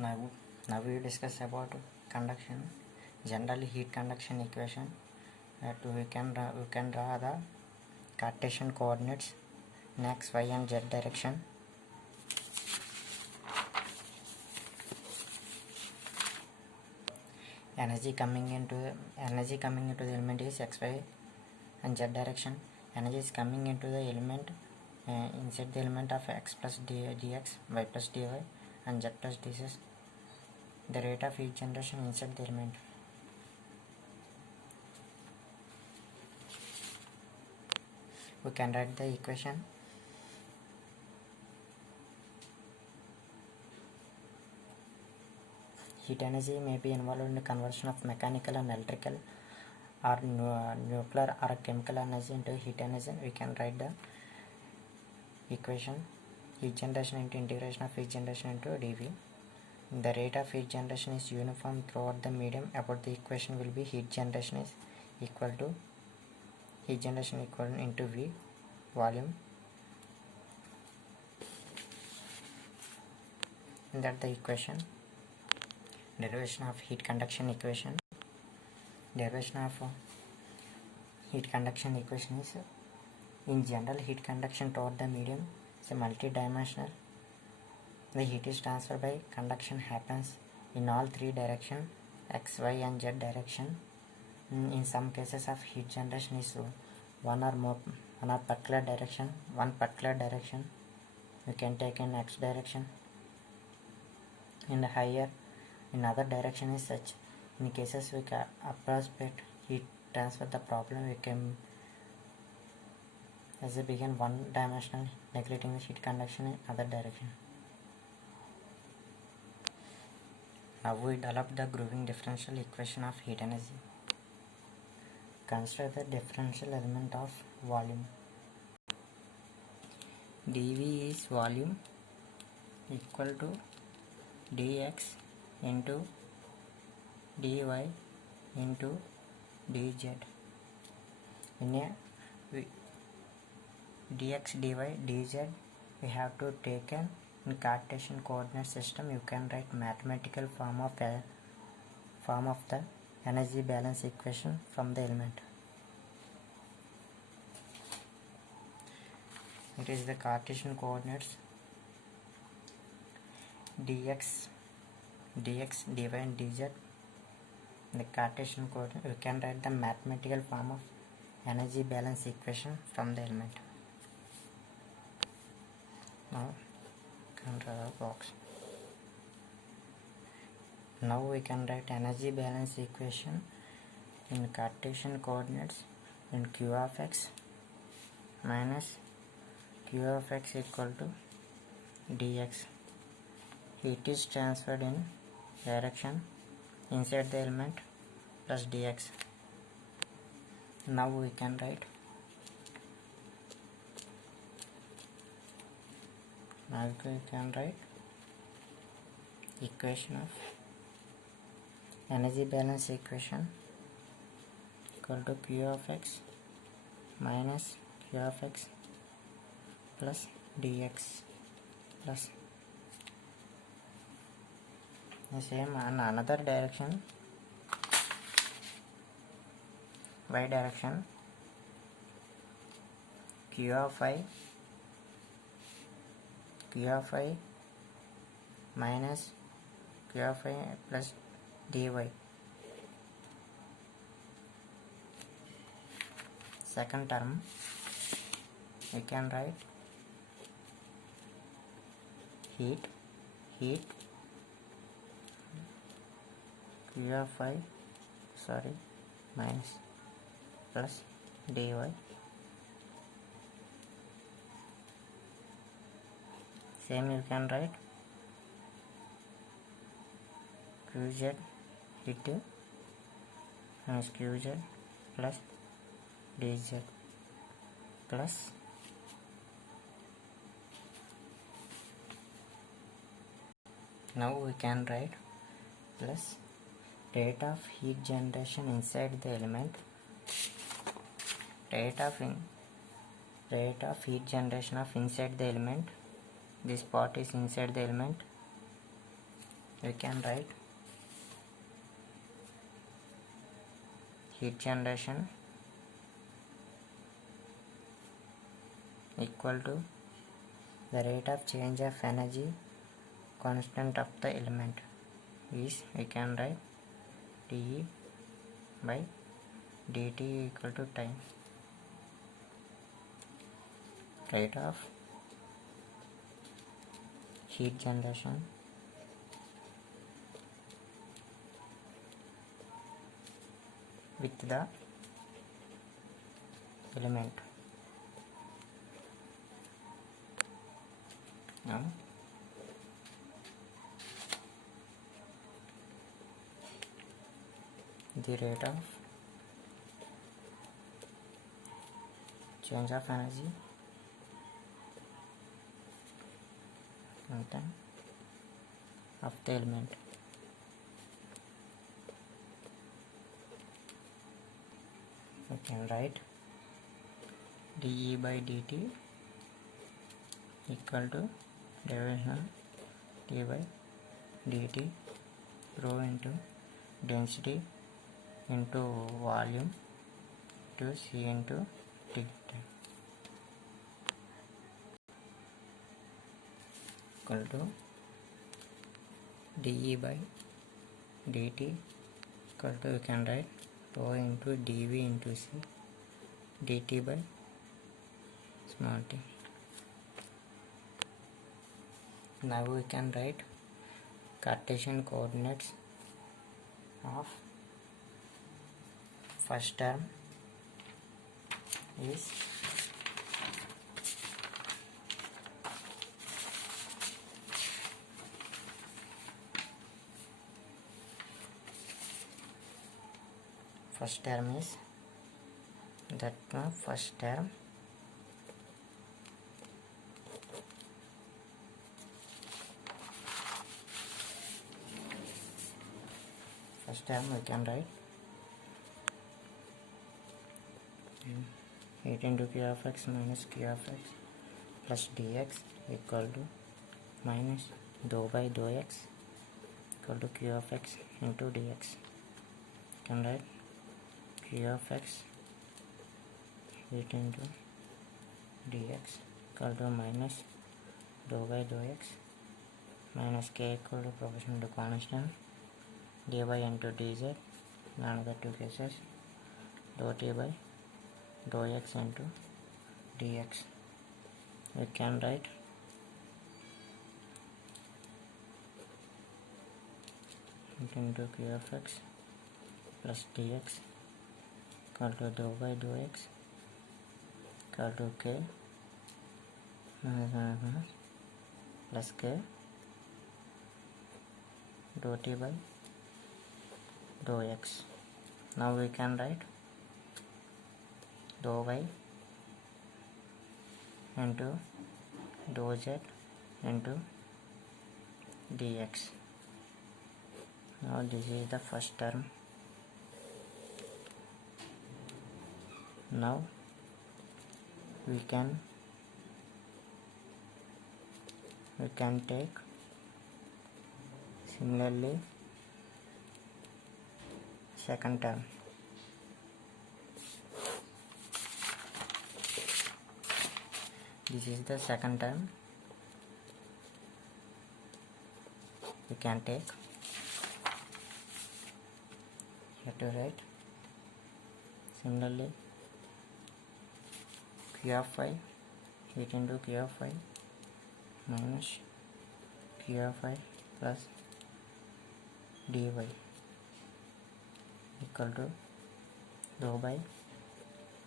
Now, now we discuss about conduction. Generally, heat conduction equation that we can draw the Cartesian coordinates in x, y, and z direction. Energy coming into the element is x, y, and z direction. Energy is coming into the element inside the element of x plus dx, y plus dy, and z plus dz. The rate of heat generation inside the element. We can write the equation. Heat energy may be involved in the conversion of mechanical and electrical or nuclear or chemical energy into heat energy. We can write the equation: heat generation into integration of heat generation into dV. The rate of heat generation is uniform throughout the medium. About the equation will be heat generation is equal to into V volume. And that the equation. Derivation of heat conduction equation. Derivation of heat conduction equation is, in general, heat conduction toward the medium is a multi-dimensional. The heat is transferred by conduction happens in all three directions, x, y, and z direction. In some cases of heat generation is one particular direction. We can take in x direction. In the higher, in other direction is such. In cases we can approximate heat transfer the problem, we can as a begin one dimensional neglecting the heat conduction in other direction. Now we develop the grooving differential equation of heat energy. Consider the differential element of volume. dV is volume equal to dx into dy into dz. In a dx, dy, dz we have to take an in Cartesian coordinate system. You can write mathematical form of the energy balance equation from the element. It is the Cartesian coordinates dx, dy, and dz. The Cartesian coordinate, we can write the mathematical form of energy balance equation from the element. Now can draw a box. Now we can write energy balance equation in Cartesian coordinates in q of x minus q of x equal to dx. Heat is transferred in direction inside the element plus dx. Now we can write equation of energy balance equation equal to q of x minus q of x plus dx plus the same in another direction, y direction, q of I minus q of I plus dy. Second term we can write heat q of I minus plus dy. Same you can write qz heat minus qz plus dz plus now we can write plus rate of heat generation inside the element, rate of heat generation of inside the element. This part is inside the element we can write heat generation equal to the rate of change of energy constant of the element is, we can write dE by dt equal to time. Rate of heat generation with the element. Now the rate of change of energy constant of the element we can write dE by dt equal to division d by dt rho into density into volume to C into T equal to dE by dt equal to, we can write rho into dV into C dt by small t. Now we can write Cartesian coordinates of first term is first term is that first term we can write 8 into q of x minus q of x plus dx equal to minus dou by dou x equal to q of x into dx. You can write q of x 8 into dx equal to minus dou by dou x minus k equal to proportional to constant dy into dz. In another two cases dou t by dou x into dx. We can write into q of x plus dx equal to dou by dou x equal to k plus k dou t by dou x. Now we can write dou y into dou z into dx. Now this is the first term. Now we can take similarly second term. This is the second term. We can take here to write similarly q of y 8 into q of y minus q of y plus dy equal to dou by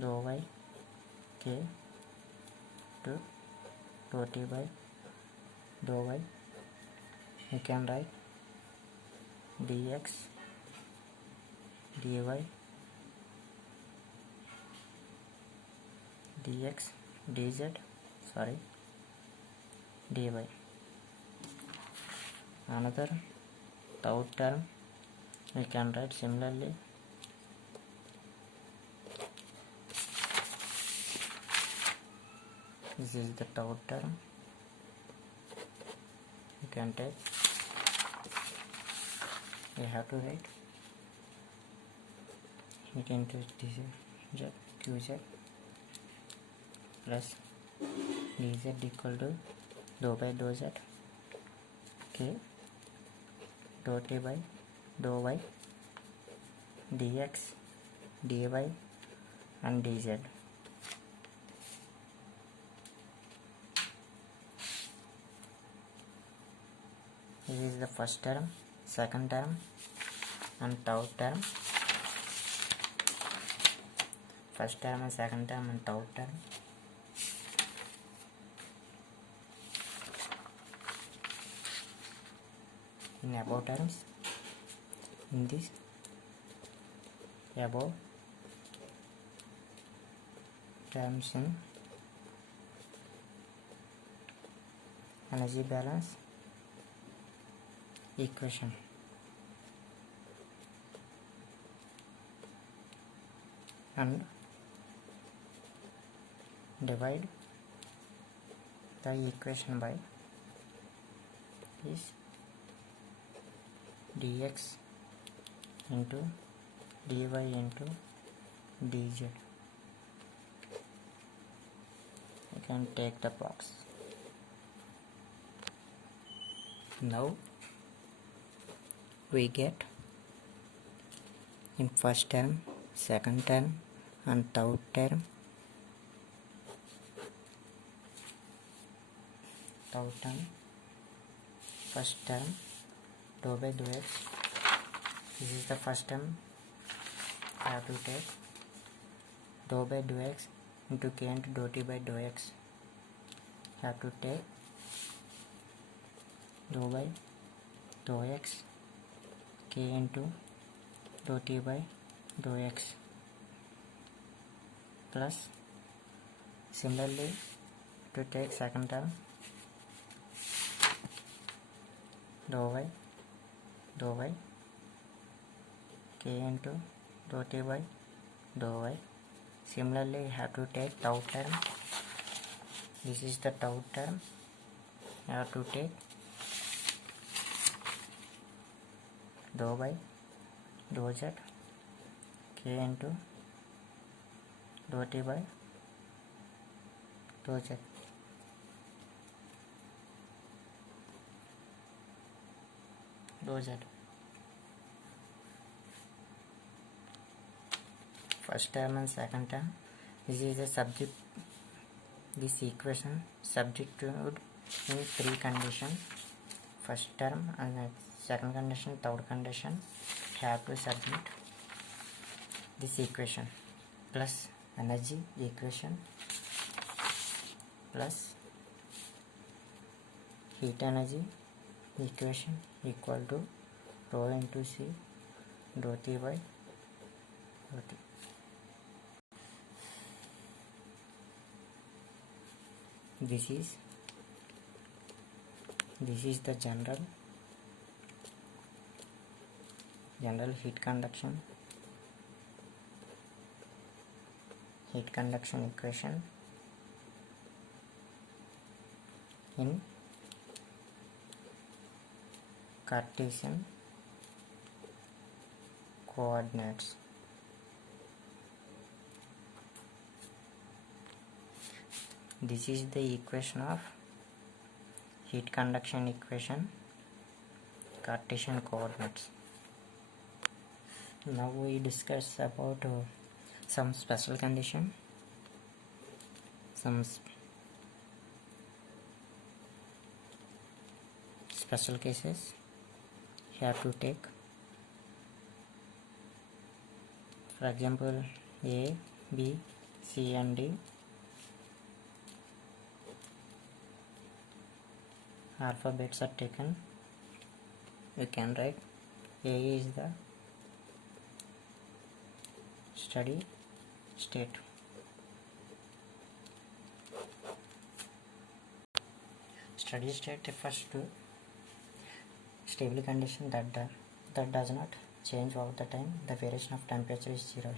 dou y k to dou t by dou y. We can write dx dy dx dz dy. Another third term we can write similarly this is the third term. You can take we have to write heat into dz qz plus dz equal to dou by dou z k dou t by dou y dx dy and dz. This is the first term, second term and third term. First term and second term and third term. In above terms, in this above terms in energy balance equation. And divide the equation by this dx into dy into dz. You can take the box. Now we get in first term, second term and third term. First term dou by dou x. This is the first term. I have to take dou by dou x into k into dou t by dou x. I have to take dou by dou x k into dou t by dou x plus similarly to take second term dou y k into dou t by dou y. Similarly you have to take third term. This is the third term. I have to take dou by dou z k into dou t by dou z. First term and second term. This is the subject. This equation subjected in three conditions. First term and second condition, third condition. Have to submit this equation plus energy equation plus heat energy equation equal to rho into C dou T by dou T. This is the general heat conduction equation in Cartesian coordinates. This is the equation of heat conduction equation Cartesian coordinates. Now we discuss about some special condition, some special cases you have to take. For example, A, B, C and D alphabets are taken. You can write A is the steady state. Steady state refers to stable condition that does not change over the time. The variation of temperature is zero.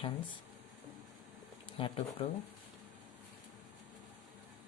Hence you have to prove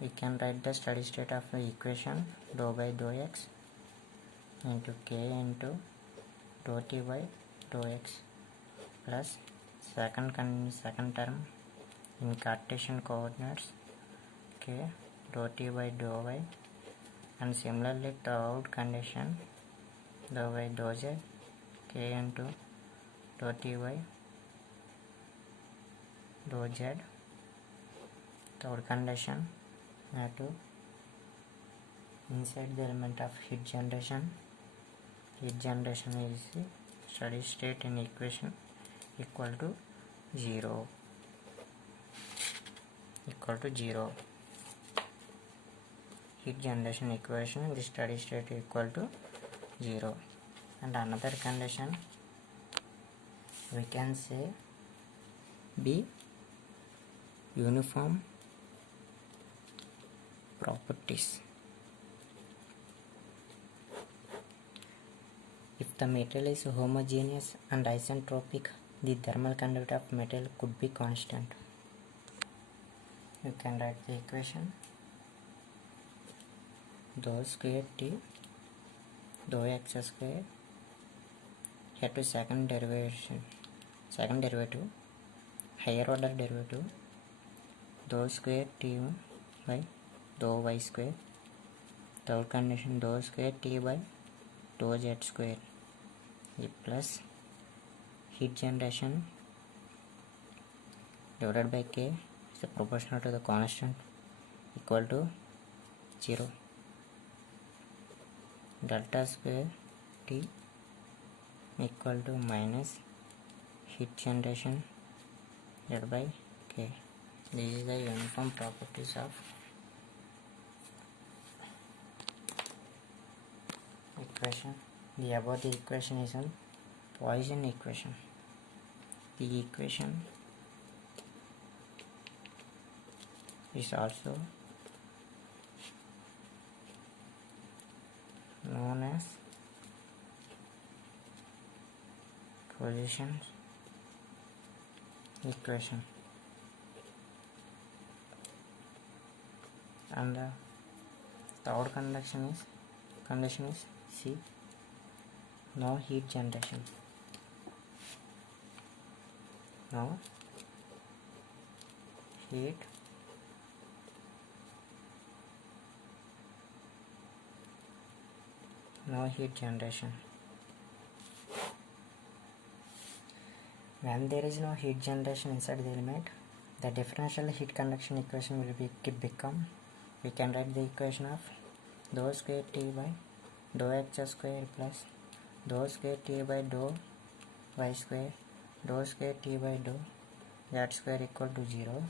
we can write the steady state of the equation dou by dou x into k into dou t by dou x plus second term in Cartesian coordinates k dou t by dou y, and similarly third condition dou by dou z k into dou t by dou z. Third condition to inside the element of heat generation is steady state in equation equal to 0. Heat generation equation, the steady state equal to 0. And another condition we can say be uniform properties. If the material is homogeneous and isentropic, the thermal conductivity of material could be constant. You can write the equation dou square t dou x square here to second derivative, higher order derivative dou square t by dou y square. Third condition dou square t by dou z square plus heat generation divided by k is proportional to the constant equal to 0. Delta square t equal to minus heat generation divided by k. This is the uniform properties of equation. The above the equation is a Poisson equation. The equation is also known as Poisson equation, and the third condition is C, no heat generation. No heat generation. When there is no heat generation inside the element, the differential heat conduction equation will become, we can write the equation of dou square t by dou x square plus dou square t by dou y square dou square t by dou z square equal to 0,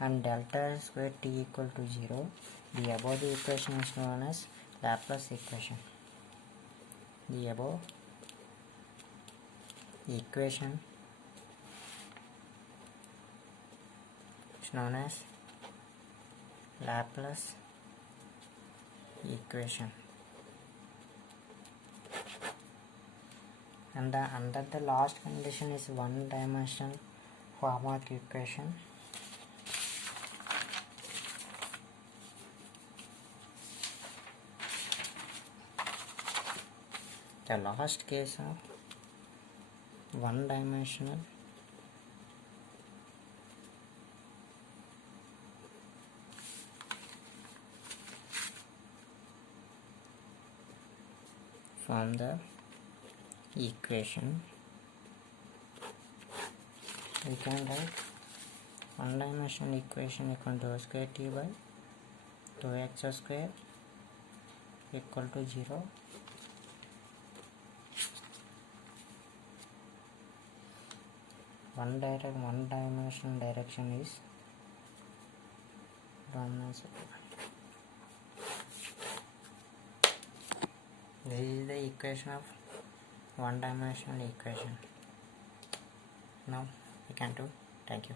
and delta square t equal to 0. The above the equation is known as Laplace equation. The above equation is known as Laplace equation, and under the last condition is one dimensional harmonic equation. The last case of one dimensional from the equation, we can write one dimensional equation equal to dou square t by dou x square equal to 0. One dimensional direction is this is the equation of one dimensional equation. Now we can do. Thank you.